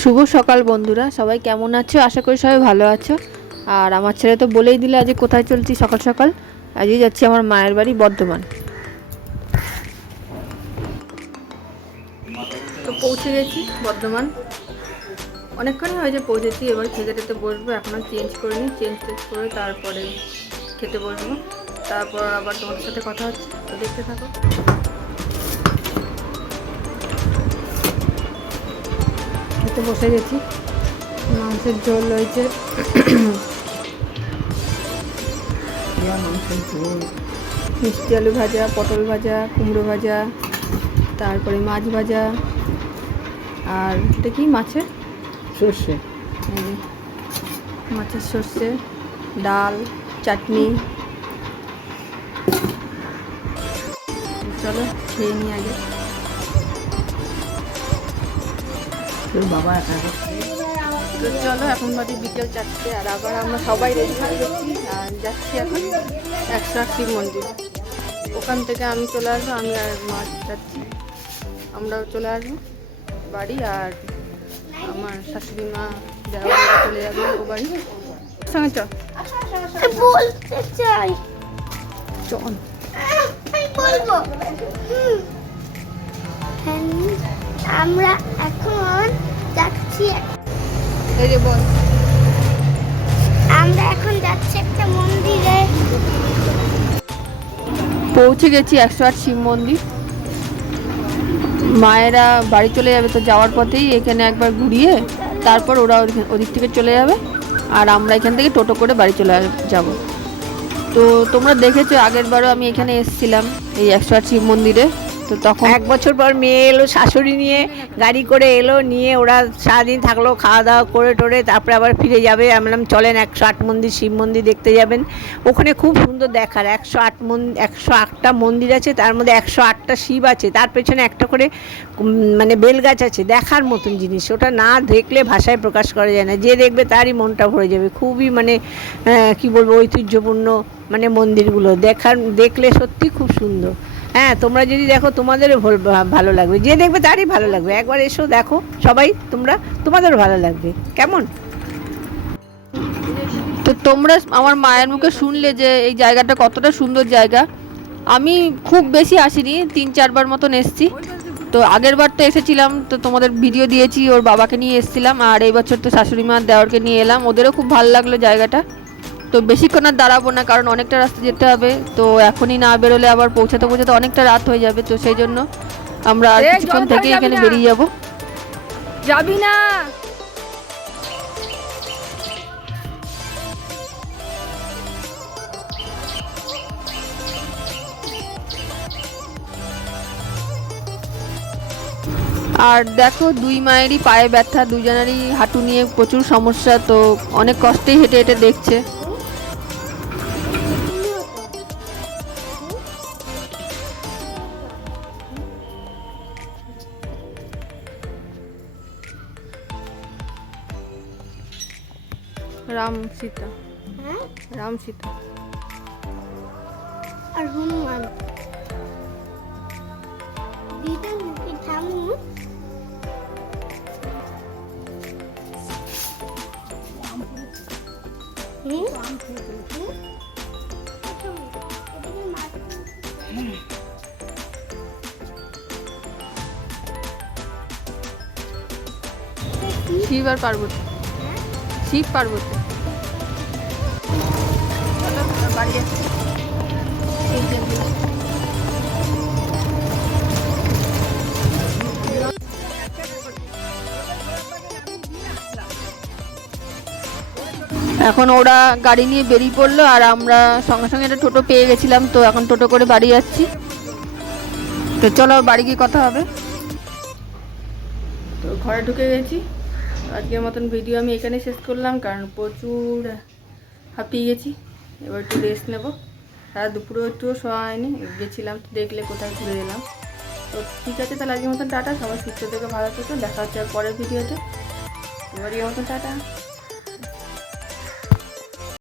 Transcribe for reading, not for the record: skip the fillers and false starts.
শুভ সকাল বন্ধুরা, সবাই কেমন আছো? আশা করি সবাই ভালো আছো। আর আমার ছেলে তো বলেই দিলে আজকে কোথায় চলছি। সকাল সকাল আজকে যাচ্ছি আমার মায়ের বাড়ি বর্ধমান। তো পৌঁছে গেছি বর্ধমান, অনেকক্ষণই হয়েছে পৌঁছেছি। এবার খেতে টেতে বসবো, এখনও চেঞ্জ করিনি। চেঞ্জ করে তারপরে খেতে বসবো, তারপর আবার তোমাদের সাথে কথা হচ্ছে, তো দেখতে থাকো। খেতে বসে গেছি, মাংসের ঝোল রয়েছে, মিষ্টি আলু ভাজা, পটল ভাজা, কুমড়ো ভাজা, তারপরে মাছ ভাজা, আর এটা কি মাছের সর্ষে, মাছের সর্ষে, ডাল, চাটনি। চলো খেয়ে নিই আগে। বাবা তো চলো, এখন বাজে বিকেল 4টে, আর আবার আমরা সবাই রেডি হয়ে গেছি আর যাচ্ছি এখন 108 শিব মন্দির। ওখান থেকে আমি চলে আসবো, আমি আর মা যাচ্ছি, আমরাও চলে আসবো বাড়ি। আর আমার শাশুড়ি মা যাওয়া চলে যাবে ও বাড়ি। সঙ্গে চল, বলতে চাই, চল বলবো। আমরা এখন যাচ্ছি, এই যে বল, আমরা এখন যাচ্ছি একটা মন্দিরে। পৌঁছে গেছি 108 শিব মন্দির। মায়েরা বাড়ি চলে যাবে, তো যাওয়ার পথেই এখানে একবার ঘুরিয়ে তারপর ওরা ওদিক থেকে চলে যাবে, আর আমরা এখান থেকে টোটো করে বাড়ি চলে যাব। তো তোমরা দেখেছো আগের বারও আমি এখানে এসেছিলাম এই 108 শিব মন্দিরে। তো তখন 1 বছর পর মেয়ে এলো, শাশুড়ি নিয়ে গাড়ি করে এলো, নিয়ে ওরা সারাদিন থাকলো, খাওয়া দাওয়া করে টোরে, তারপরে আবার ফিরে যাবে। আমি বললাম চলেন 108 মন্দির, শিব মন্দির দেখতে যাবেন। ওখানে খুব সুন্দর দেখার, 108টা মন্দির আছে, তার মধ্যে 108টা শিব আছে, তার পেছনে একটা করে মানে বেলগাছ আছে, দেখার মতন জিনিস। ওটা না দেখলে ভাষায় প্রকাশ করা যায় না, যে দেখবে তারই মনটা ভরে যাবে। খুবই মানে কি বলবো, ঐতিহ্যপূর্ণ মানে মন্দিরগুলো দেখলে সত্যি খুব সুন্দর। হ্যাঁ, তোমরা যদি দেখো তোমাদেরও ভালো লাগবে, যে দেখবে তারই ভালো লাগবে। একবার এসো, দেখো সবাই, তোমাদেরও ভালো লাগবে। কেমন? তো তোমরা আমার মায়ের মুখে শুনলে যে এই জায়গাটা কতটা সুন্দর জায়গা। আমি খুব বেশি আসিনি, 3-4 বার মতন এসেছি। তো আগের বার তো এসেছিলাম, তো তোমাদের ভিডিও দিয়েছি, ওর বাবাকে নিয়ে এসেছিলাম। আর এই বছর তো শাশুড়ি মা দেওরকে নিয়ে এলাম, ওদেরও খুব ভালো লাগলো জায়গাটা। তো বেশিক্ষণ আর দাঁড়াবো না, কারণ অনেকটা রাস্তা যেতে হবে। তো এখনই না বেরোলে আবার পৌঁছাতে অনেকটা রাত হয়ে যাবে। তো সেই জন্য আমরা আর কিছুক্ষণ থেকে এখানে বেরিয়ে যাব। যাবি না? আর দেখো, দুই মায়েরই পায়ে ব্যথা, দুজনেরই হাঁটু নিয়ে প্রচুর সমস্যা। তো অনেক কষ্টেই হেঁটে হেঁটে দেখছে। রাম সীতা, রাম সীতা আর হনুমান দিদা মুখে থামু। শিব আর পার্বতী, শিব পার্বতী। বাড়ি যাচ্ছি। এখন ওরা গাড়ি নিয়ে বেরিয়ে পড়লো, আর আমরা সঙ্গে সঙ্গে একটা টোটো পেয়ে গেছিলাম। তো এখন টোটো করে বাড়ি যাচ্ছি। তো চলো বাড়ি গিয়ে কথা হবে। তো ঘরে ঢুকে গেছি। আজকের মতন ভিডিও আমি এখানে শেষ করলাম, কারণ প্রচুর হাঁপিয়ে গেছি। এবার একটু রেস্ট নেবো। সারা দুপুরেও একটুও শোয়া হয়নি, গেছিলাম তো দেখলে কোথায় ঘুরে এলাম। তো ঠিক আছে, তাহলে আজকের মতন টাটা। সবাই সুস্থ থেকে ভালো থেকো, দেখা হচ্ছে পরের ভিডিওতে। এবারের মতন টাটা।